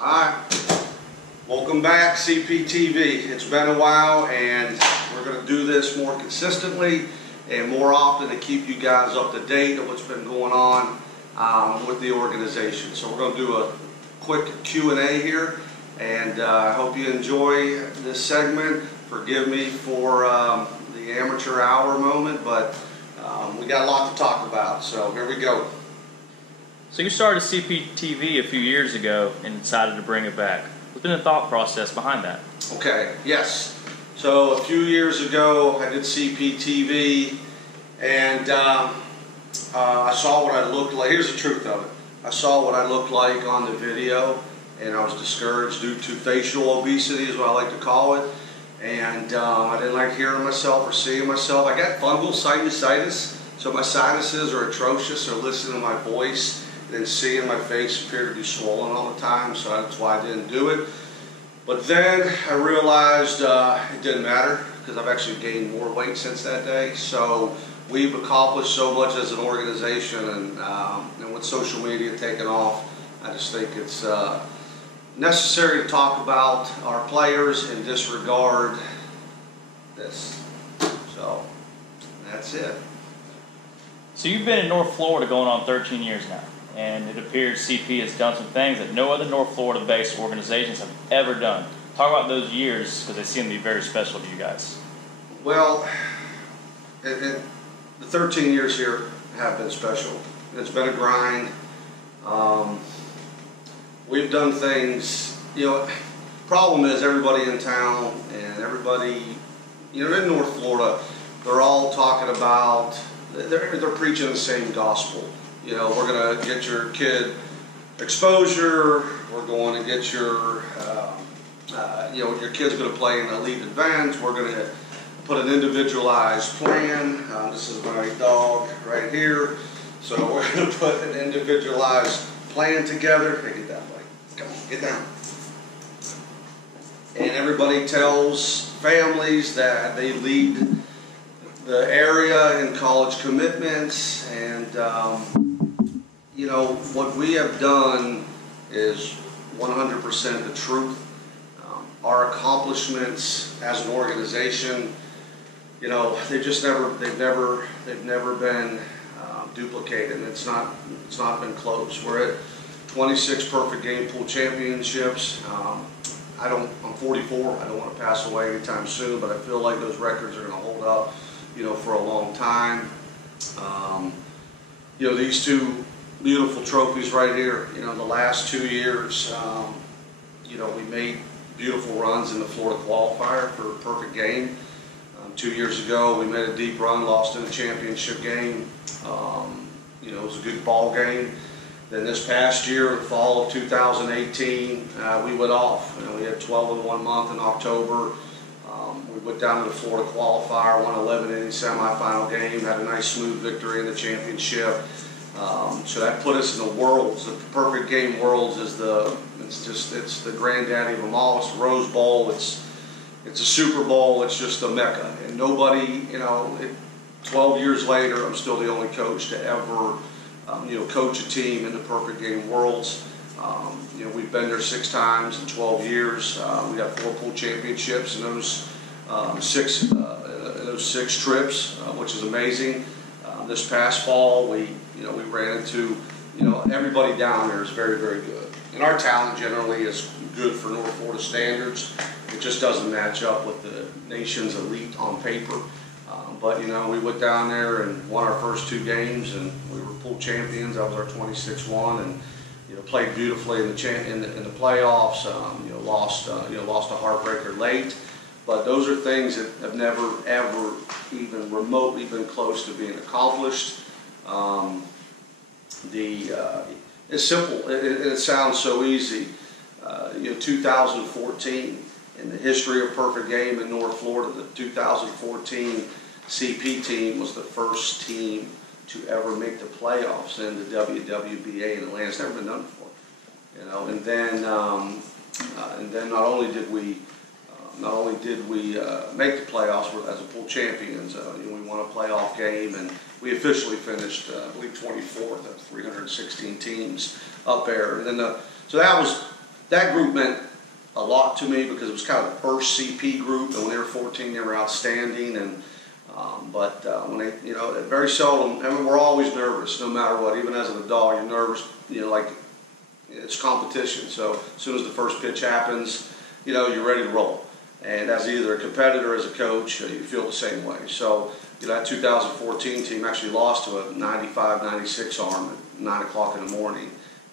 Alright, welcome back CPTV. It's been a while and we're going to do this more consistently and more often to keep you guys up to date on what's been going on with the organization. So we're going to do a quick Q&A here, and I hope you enjoy this segment. Forgive me for the amateur hour moment, but we got a lot to talk about, so here we go. So you started CPTV a few years ago and decided to bring it back. What's been the thought process behind that? Okay, yes. So a few years ago I did CPTV and I saw what I looked like. Here's the truth of it. I saw what I looked like on the video and I was discouraged due to facial obesity is what I like to call it. And I didn't like hearing myself or seeing myself. I got fungal sinusitis, so my sinuses are atrocious, or listening to my voice and seeing my face appear to be swollen all the time, so that's why I didn't do it. But then I realized it didn't matter because I've actually gained more weight since that day. So we've accomplished so much as an organization, and with social media taking off, I just think it's necessary to talk about our players and disregard this. So that's it. So you've been in North Florida going on 13 years now, and it appears CP has done some things that no other North Florida-based organizations have ever done. Talk about those years, because they seem to be very special to you guys. Well, the 13 years here have been special. It's been a grind. We've done things, problem is everybody in town and everybody, in North Florida, they're all talking about, they're preaching the same gospel. We're going to get your kid exposure, we're going to get your kid's going to play in elite events, we're going to put an individualized plan. This is my dog right here. So we're going to put an individualized plan together. Hey, get that way. Come on, get down. And everybody tells families that they lead the area in college commitments, and what we have done is 100% the truth. Our accomplishments as an organization, they've never been duplicated. It's not been close. We're at 26 perfect game pool championships. I'm 44. I don't want to pass away anytime soon, but I feel like those records are going to hold up, for a long time. These two beautiful trophies right here. The last 2 years, we made beautiful runs in the Florida qualifier for a perfect game. 2 years ago, we made a deep run, lost in a championship game. It was a good ball game. Then this past year, the fall of 2018, we went off. We had 12 in 1 month in October. We went down to the Florida qualifier, won 11 inning semifinal game, had a nice smooth victory in the championship. So that put us in the worlds. The perfect game worlds is it's the granddaddy of them all. It's the Rose Bowl. It's a Super Bowl. It's just a mecca. And nobody, 12 years later, I'm still the only coach to ever, coach a team in the perfect game worlds. We've been there 6 times in 12 years. We got 4 pool championships in those 6 trips, which is amazing. This past fall, we ran into, everybody down there is very, very good. And our talent generally is good for North Florida standards. It just doesn't match up with the nation's elite on paper. But we went down there and won our first 2 games, and we were pool champions. That was our 26th one, and played beautifully in the playoffs. Lost a heartbreaker late. But those are things that have never ever even remotely been close to being accomplished. It's simple. It sounds so easy. 2014, in the history of perfect game in North Florida, the 2014 CP team was the first team to ever make the playoffs in the WWBA in Atlanta. It's never been done before, And then not only did we make the playoffs as a pool champions, we won a playoff game, and we officially finished, I believe, 24th of 316 teams up there. And then so that was that group meant a lot to me because it was kind of the first CP group, and when they were 14, they were outstanding. And but when they, you know, very seldom. I mean, we're always nervous, no matter what. Even as an adult, you're nervous. You know, like it's competition. So as soon as the first pitch happens, you know, you're ready to roll. And as either a competitor or as a coach, you feel the same way. So, you know, that 2014 team actually lost to a 95-96 arm at 9 o'clock in the morning.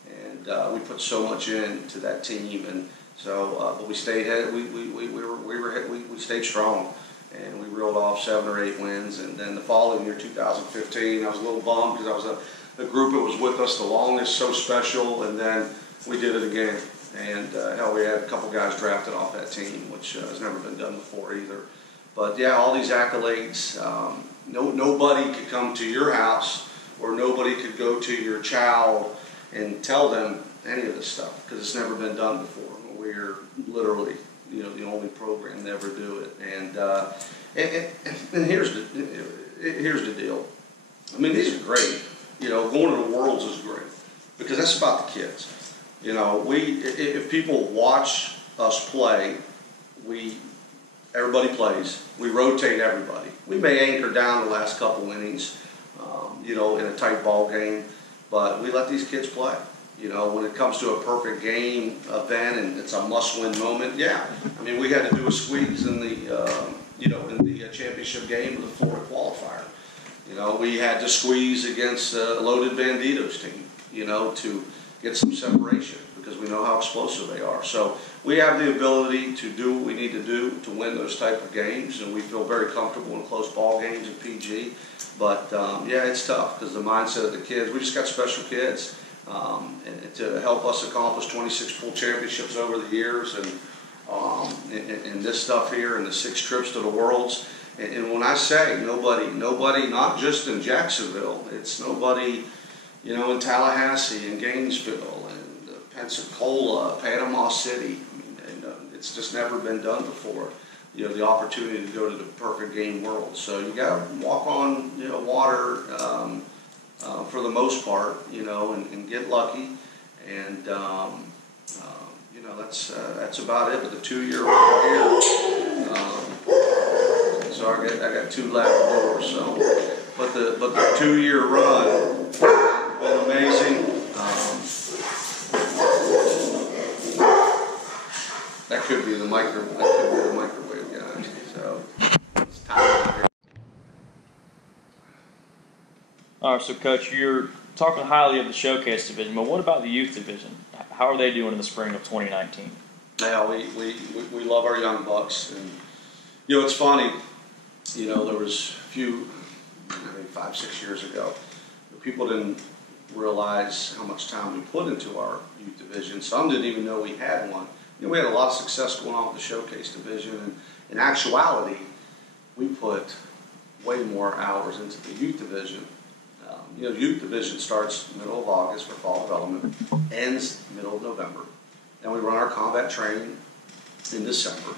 And we put so much into that team. And so, but we stayed ahead. We stayed strong. And we reeled off 7 or 8 wins. And then the following year, 2015, I was a little bummed because I was the group that was with us the longest, so special. And then we did it again. And hell, we had a couple guys drafted off that team, which has never been done before either. But yeah, all these accolades. Nobody could come to your house, or nobody could go to your child and tell them any of this stuff because it's never been done before. We're literally, you know, the only program to ever do it. And here's the deal. I mean, these are great. You know, going to the Worlds is great because that's about the kids. You know, if people watch us play, everybody plays. We rotate everybody. We may anchor down the last couple innings, you know, in a tight ball game, but we let these kids play. You know, when it comes to a perfect game event and it's a must-win moment, yeah. I mean, we had to do a squeeze in the, you know, in the championship game of the Florida qualifier. You know, we had to squeeze against a loaded Banditos team, you know, to get some separation because we know how explosive they are. So we have the ability to do what we need to do to win those type of games, and we feel very comfortable in close ball games in PG. But yeah, it's tough because the mindset of the kids, we just got special kids, and to help us accomplish 26 pool championships over the years, and this stuff here, and the 6 trips to the Worlds. And when I say nobody, not just in Jacksonville, it's nobody, you know, in Tallahassee and Gainesville and Pensacola, Panama City. I mean, and it's just never been done before. You know, the opportunity to go to the perfect game world. So you got to walk on, you know, water for the most part, you know, and get lucky. And you know, that's about it. But the 2-year right here. So I got 2 left more. So, but the 2-year run has been amazing. That could be the microwave guy. So it's time. All right, so Coach, you're talking highly of the Showcase division, but what about the youth division? How are they doing in the spring of 2019? Yeah, we love our young bucks, and you know, it's funny. You know, there was a few, maybe 5-6 years ago, people didn't realize how much time we put into our youth division. Some didn't even know we had one. You know, we had a lot of success going on with the Showcase division, and in actuality, we put way more hours into the youth division. You know, youth division starts middle of August for fall development, ends middle of November. Then we run our combat training in December,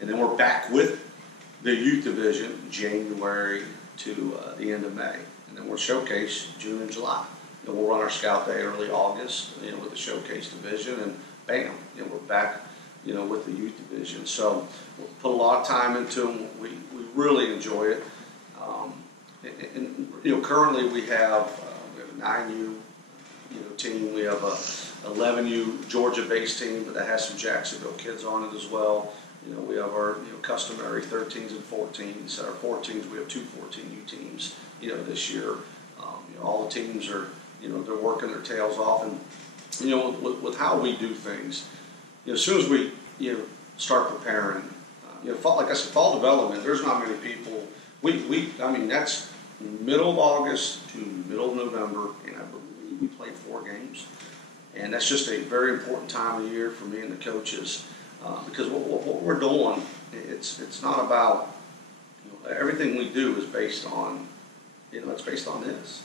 and then we're back with the youth division January to the end of May, and then we'll Showcase June and July. And we'll run our Scout Day early August, you know, with the Showcase division, and bam, you know, we're back, you know, with the youth division. So we'll put a lot of time into them. We really enjoy it. And you know, currently we have a 9U, you know, team. We have a 11U Georgia-based team, but that has some Jacksonville kids on it as well. You know, we have our, you know, customary 13s and 14s. Our 14s, we have 2 14U teams, you know, this year. You know, all the teams are, you know, they're working their tails off, and you know, with how we do things, you know, as soon as we, you know, start preparing, you know, like I said, fall development, there's not many people. I mean, that's middle of August to middle of November, and I believe we played 4 games, and that's just a very important time of the year for me and the coaches, because what we're doing, it's not about, you know, everything we do is based on, you know, it's based on this.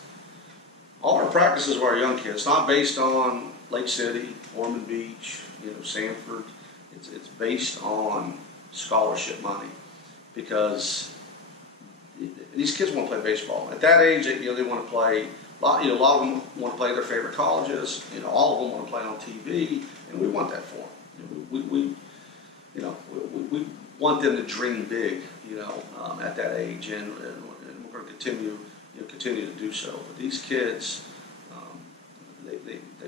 All our practices with our young kids, it's not based on Lake City, Ormond Beach, you know, Sanford. It's based on scholarship money, because these kids want to play baseball. At that age, you know, they want to play a lot of them want to play their favorite colleges. All of them want to play on TV, and we want that for them. We want them to dream big, at that age, and we're going to continue to do so. But these kids,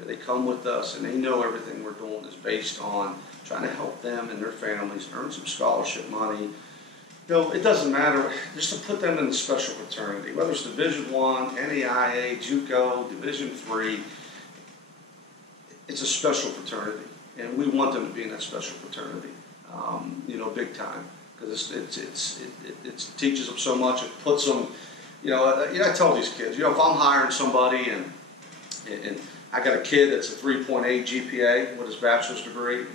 they come with us, and they know everything we're doing is based on trying to help them and their families earn some scholarship money. It doesn't matter, just to put them in the special fraternity, whether it's Division I, NAIA, JUCO, Division III, it's a special fraternity, and we want them to be in that special fraternity, big time, because it teaches them so much. It puts them, I tell these kids, if I'm hiring somebody and I got a kid that's a 3.8 GPA with his bachelor's degree,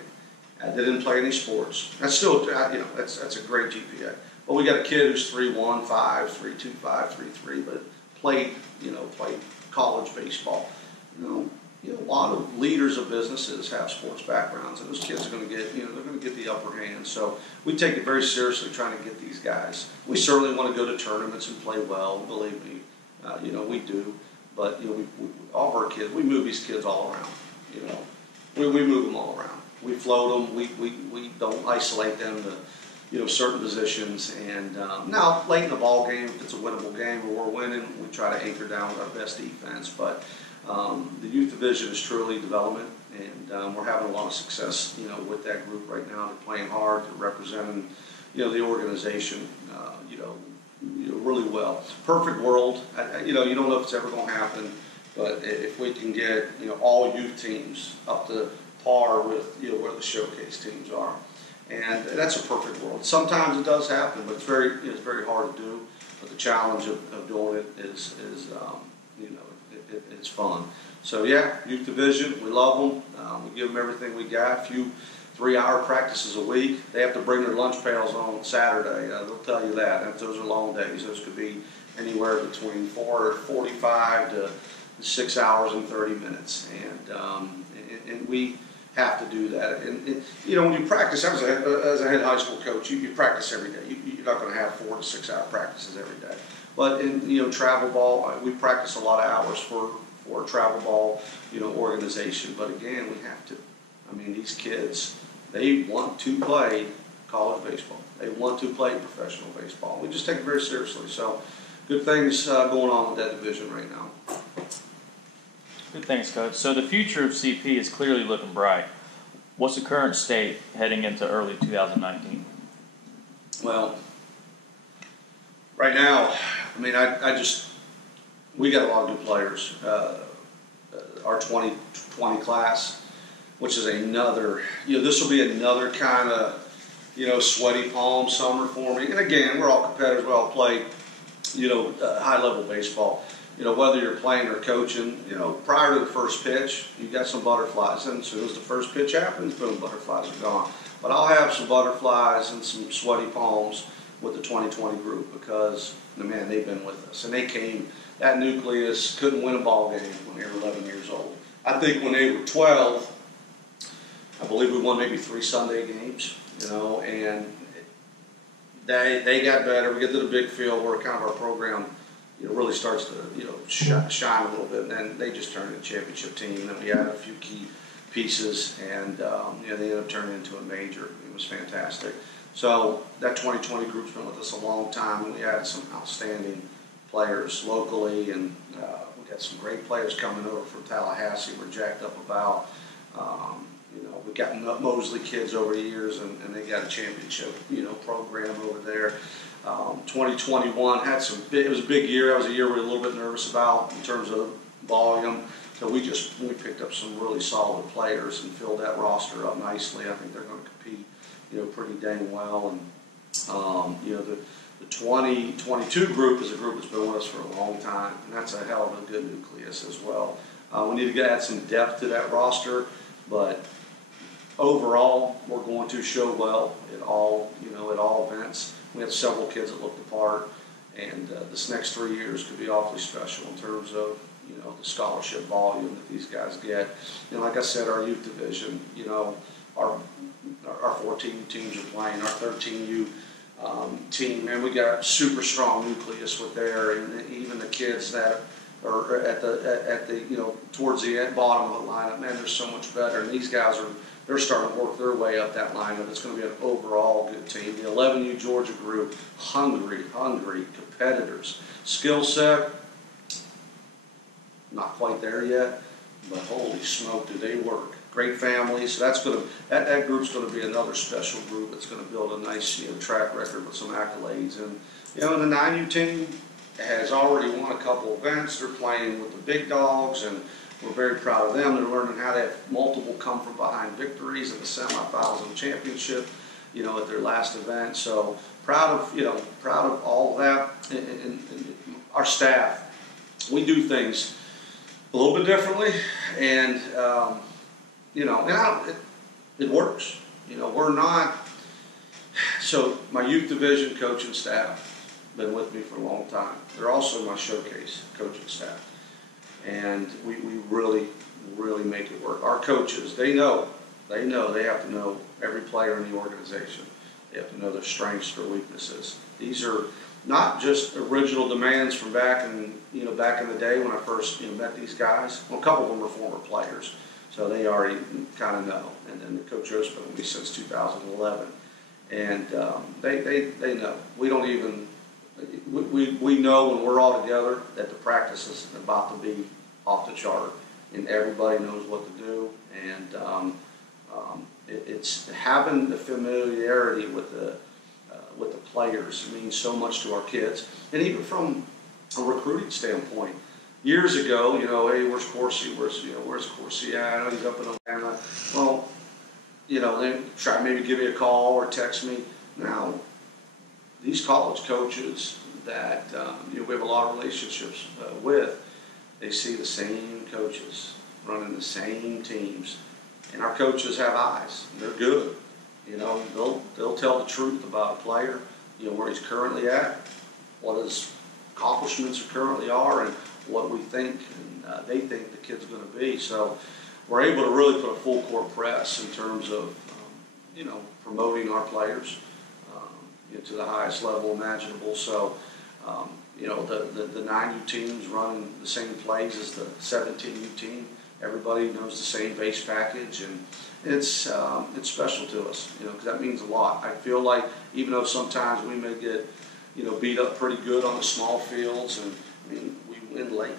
that didn't play any sports. That's still, that's a great GPA. But we got a kid who's 3.15, 3.25, 3.3, but played college baseball. A lot of leaders of businesses have sports backgrounds, and those kids are going to get, they're going to get the upper hand. So we take it very seriously, trying to get these guys. We certainly want to go to tournaments and play well. Believe me, we do. But all of our kids, we move these kids all around. We move them all around. We float them. We don't isolate them to certain positions. And now late in the ball game, if it's a winnable game or we're winning, we try to anchor down with our best defense. But the youth division is truly development, and we're having a lot of success with that group right now. They're playing hard. They're representing the organization really well. Perfect world. You don't know if it's ever going to happen, but if we can get all youth teams up to par with where the showcase teams are, and that's a perfect world. Sometimes it does happen, but it's very hard to do. But the challenge of doing it is it's fun. So yeah, youth division, we love them. We give them everything we got. A few 3-hour practices a week. They have to bring their lunch pails on Saturday. They'll tell you that. Those are long days. Those could be anywhere between 4:45 to 6 hours and 30 minutes. And we have to do that. And when you practice, as a head high school coach, you practice every day. You're not going to have 4 to 6 hour practices every day. But in travel ball, we practice a lot of hours for a travel ball organization. But again, we have to. These kids, they want to play college baseball. They want to play professional baseball. We just take it very seriously. So good things going on with that division right now. Good things, Coach. So the future of CP is clearly looking bright. What's the current state heading into early 2019? Well, right now, we got a lot of new players. Our 2020 class, which is another, this will be another kind of, sweaty palm summer for me. And again, we're all competitors. We all play, high-level baseball. Whether you're playing or coaching, prior to the first pitch, you got some butterflies. And as soon as the first pitch happens, boom, butterflies are gone. But I'll have some butterflies and some sweaty palms with the 2020 group because, man, they've been with us. And they came, that nucleus couldn't win a ball game when they were 11 years old. I think when they were 12, I believe we won maybe 3 Sunday games, and they got better. We get to the big field where kind of our program, really starts to, shine a little bit, and then they just turned into a championship team. Then we added a few key pieces, and they ended up turning into a major. It was fantastic. So that 2020 group's been with us a long time, and we added some outstanding players locally, and we got some great players coming over from Tallahassee. We're jacked up about. We've gotten Mosley kids over the years, and they got a championship, program over there. 2021 had it was a big year. That was a year we were a little bit nervous about in terms of volume. So we picked up some really solid players and filled that roster up nicely. I think they're going to compete, pretty dang well. And the 2022 group is a group that's been with us for a long time, and that's a hell of a good nucleus as well. We need to add some depth to that roster, but overall, we're going to show well at all events. We have several kids that look the part, and this next 3 years could be awfully special in terms of the scholarship volume that these guys get. Like I said, our youth division, our 14 teams are playing, our 13U team, and we got a super strong nucleus with there, and even the kids that or at the towards the bottom of the lineup, man, they're so much better. And these guys they're starting to work their way up that lineup. It's going to be an overall good team. The 11U Georgia group, hungry competitors. Skill set, not quite there yet, but holy smoke, do they work. Great families. So that group's going to be another special group that's going to build a nice track record with some accolades. And the 9U team has already won a couple events. They're playing with the big dogs, and we're very proud of them. They're learning how to have multiple come from behind victories in the semifinals and championship, at their last event. So proud of all of that. And our staff, we do things a little bit differently, and it works. We're not. So my youth division coaching staff been with me for a long time. They're also my showcase coaching staff, and we really make it work. Our coaches, they know they have to know every player in the organization. They have to know their strengths, their weaknesses. These are not just original demands from back in the day when I first met these guys. Well, a couple of them were former players, so they already kind of know. And then the coach has been with me since 2011, and they know. We don't even we know when we're all together that the practice is about to be off the chart, and everybody knows what to do. And it's having the familiarity with the players means so much to our kids, and even from a recruiting standpoint. Years ago, hey, where's Corsi? Where's Corsi at? I know he's up in Atlanta. Well, they try maybe give me a call or text me. Now, these college coaches that we have a lot of relationships with, they see the same coaches running the same teams, and our coaches have eyes. They're good. They'll tell the truth about a player, where he's currently at, what his accomplishments currently are, and what we think and they think the kid's going to be. So we're able to really put a full court press in terms of promoting our players to the highest level imaginable. So the 9U teams running the same plays as the 17U team. Everybody knows the same base package, and it's special to us, because that means a lot. I feel like even though sometimes we may get beat up pretty good on the small fields, and we win late,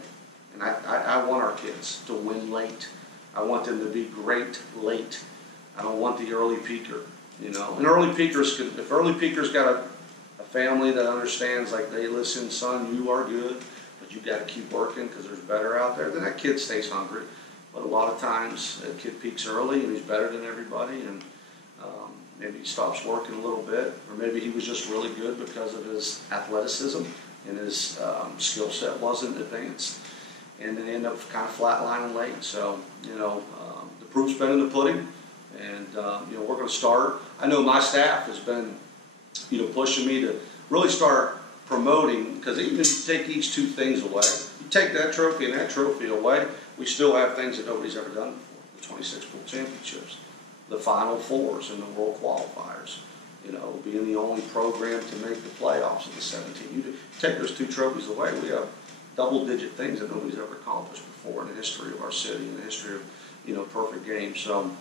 and I want our kids to win late. I want them to be great late. I don't want the early peaker, And early peakers if early peakers got a family that understands, like, hey, listen, son, you are good, but you got to keep working because there's better out there, then that kid stays hungry. But a lot of times, a kid peaks early and he's better than everybody, and maybe he stops working a little bit, or maybe he was just really good because of his athleticism and his skill set wasn't advanced, and then end up kind of flatlining late. So, the proof's been in the pudding, and we're going to start. I know my staff has been, pushing me to really start promoting, because even if you take these two things away, you take that trophy and that trophy away, we still have things that nobody's ever done before. The 26 Bowl Championships, the Final Fours and the World Qualifiers, being the only program to make the playoffs of the 17. You take those two trophies away, we have double-digit things that nobody's ever accomplished before in the history of our city, in the history of perfect games. So,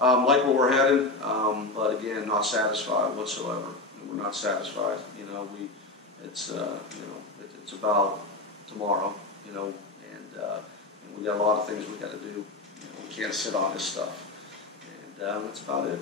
like where we're headed, but again, not satisfied whatsoever. We're not satisfied. It's about tomorrow. And we got a lot of things we got to do. We can't sit on this stuff, and that's about it.